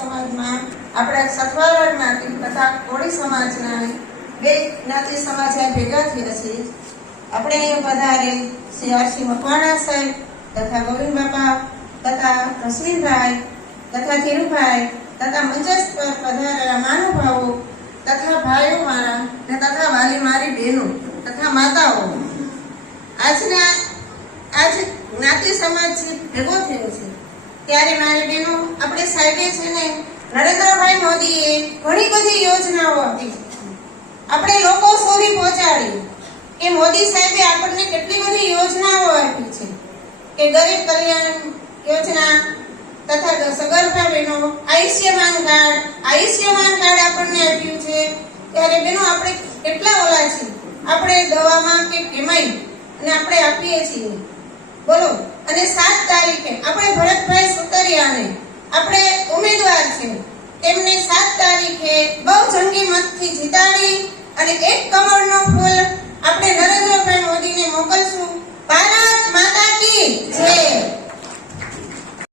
સમાજમાં, આપણા સથવારામાંથી તથા કોળી સમાજના બે જ્ઞાતિ સમાજ ભેગા થયા છે. આપણે વધારે શ્રી આરસી મકવાણા સાહેબ તથા ગોવિંદ બાપા તથા રશ્મિભાઈ તથા ધીરુભાઈ તથા મંચસ પર પધારેલા મહાનુભાવો તથા ભાઈઓ મારા ને તથા વાલી મારી બહેનો તથા માતાઓ. આજના, આજ જ્ઞાતિ સમાજ ભેગો થયો છે ત્યારે મારી બહેનો આપણે સાહેબે છે ને, નરેન્દ્રભાઈ મોદીએ ઘણી બધી યોજનાઓ આપી. આપણે લોકો સુધી પહોંચાડી. કે મોદી સાહેબે આપણને કેટલી બધી યોજનાઓ આપી છે. કે ગરીબ કલ્યાણ યોજના તથા સગર્ભા બહેનો, આયુષ્યમાન કાર્ડ આયુષ્યમાન કાર્ડ આપણને આપ્યું છે. ત્યારે બહેનો આપણે કેટલા ઓલા છીએ? આપણે દવામાં કે કેમાય? અને આપણે આપીએ છીએ. બોલો. અને એક કમળનો ફૂલ આપણે નરેન્દ્રભાઈ મોદીને મોકલશું. ભારત માતા કી જય.